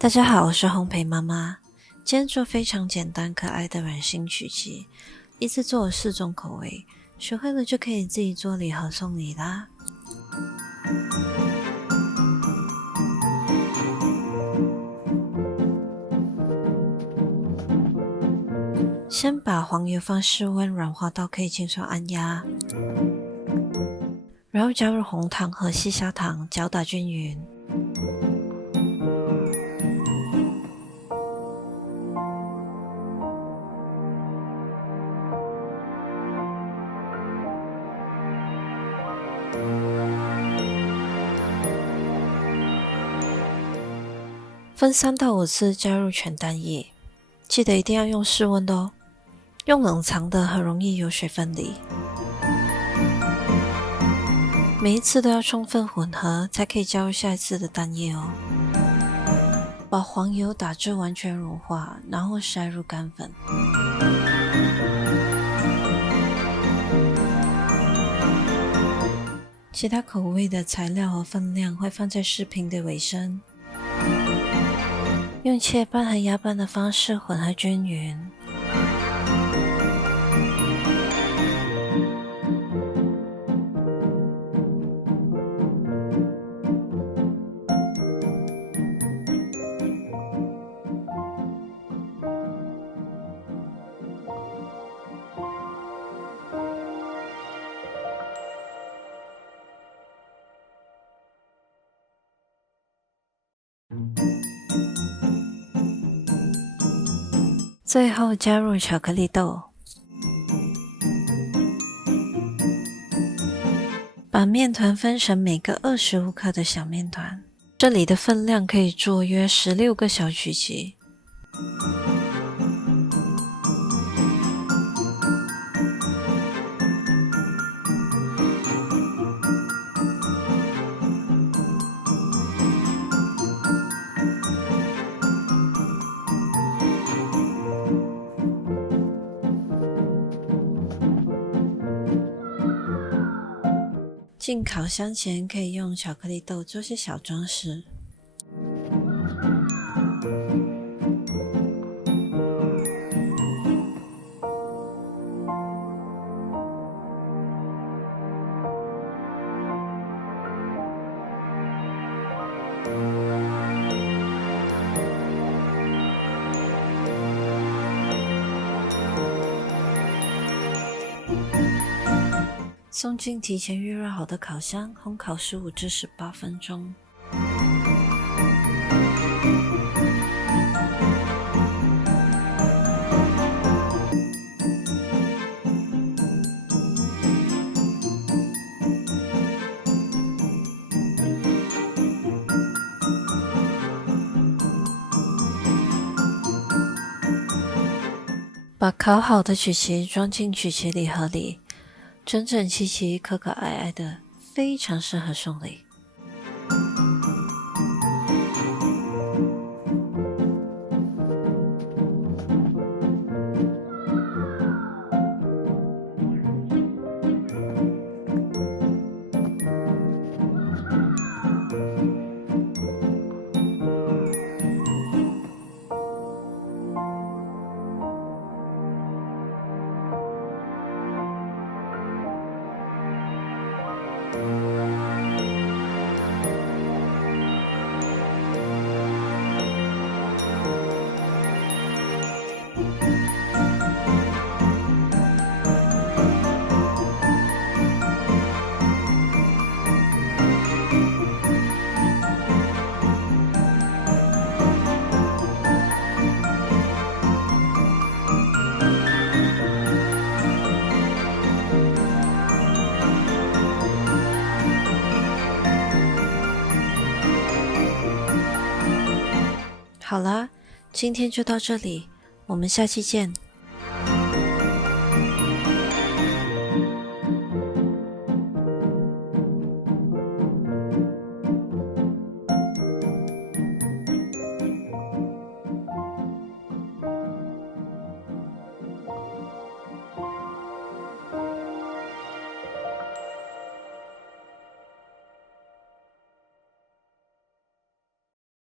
大家好，我是烘焙妈妈。今天做非常简单可爱的软心曲奇，一次做了4种口味，学会了就可以自己做礼盒送礼啦。先把黄油放室温软化到可以轻松按压，然后加入红糖和细砂糖，搅打均匀。分3到5次加入全蛋液，记得一定要用室温的哦，用冷藏的很容易有水分离。每一次都要充分混合，才可以加入下一次的蛋液哦。把黄油打至完全融化，然后筛入干粉。其他口味的材料和分量会放在视频的尾声。用切拌和压拌的方式混合均匀。最后加入巧克力豆，把面团分成每个25克的小面团，这里的分量可以做约16个小曲奇。进烤箱前可以用巧克力豆做些小装饰。送进提前预热好的烤箱，烘烤15至18分钟。把烤好的曲奇装进曲奇礼盒里。整整齐齐、可可爱爱的，非常适合送礼。好啦，今天就到这里，我们下期见。